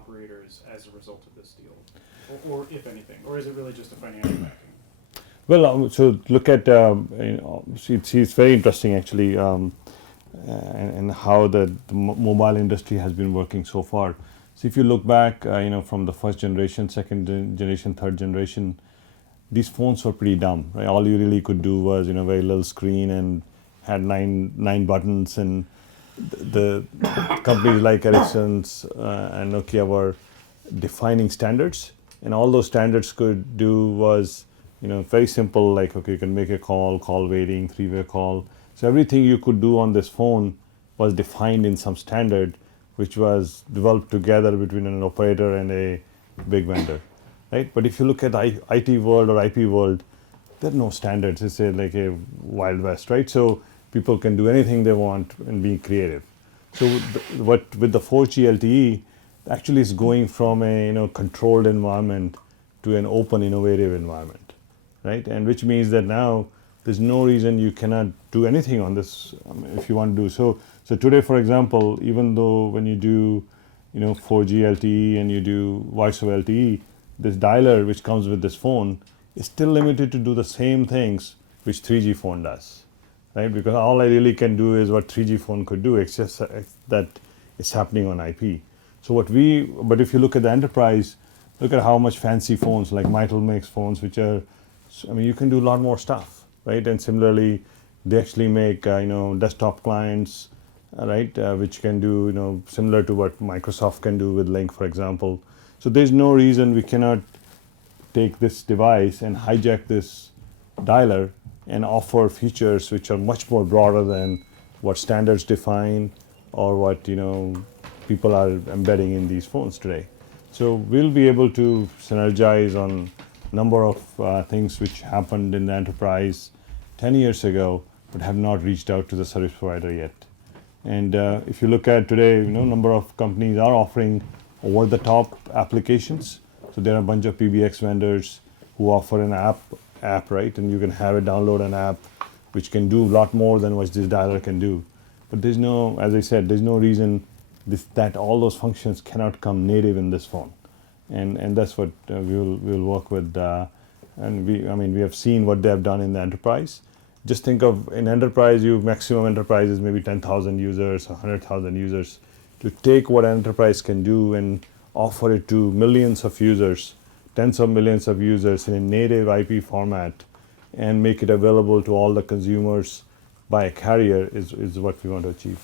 operators as a result of this deal, or if anything, or is it really just a financial backing? Well, so look at it's very interesting actually, and how the mobile industry has been working so far. So if you look back, from the first generation, second generation, third generation, these phones were pretty dumb, right? All you really could do was, very little screen and had nine buttons, and the companies like Ericsson's and Nokia were defining standards, and all those standards could do was, very simple, like, okay, you can make a call waiting, three-way call. So everything you could do on this phone was defined in some standard, which was developed together between an operator and a big vendor, right? But if you look at IT world or IP world, there are no standards. It's like a Wild West, right? So people can do anything they want and be creative. So with the 4G LTE, actually is going from a controlled environment to an open, innovative environment, right? And which means that now there's no reason you cannot do anything on this if you want to do so. So today, for example, even though when you do 4G LTE and you do voice over LTE, this dialer which comes with this phone is still limited to do the same things which 3G phone does, right? Because all I really can do is what 3G phone could do. It's just that it's happening on IP. So but if you look at the enterprise, look at how much fancy phones like Mitel makes phones, which are, you can do a lot more stuff, right? And similarly, they actually make desktop clients, right, which can do similar to what Microsoft can do with Lync, for example. So there's no reason we cannot take this device and hijack this dialer and offer features which are much more broader than what standards define or what people are embedding in these phones today. So we'll be able to synergize on number of things which happened in the enterprise 10 years ago but have not reached out to the service provider yet. And if you look at today, number of companies are offering over-the-top applications. So there are a bunch of PBX vendors who offer an app, right? And you can have it download an app which can do a lot more than what this dialer can do. But there's no, as I said, there's no reason that all those functions cannot come native in this phone. And that's what we'll work with. And we have seen what they have done in the enterprise. Just think of in enterprise, maximum enterprise is maybe 10,000 users, 100,000 users. To take what an enterprise can do and offer it to millions of users, tens of millions of users in a native IP format, and make it available to all the consumers by a carrier is what we want to achieve.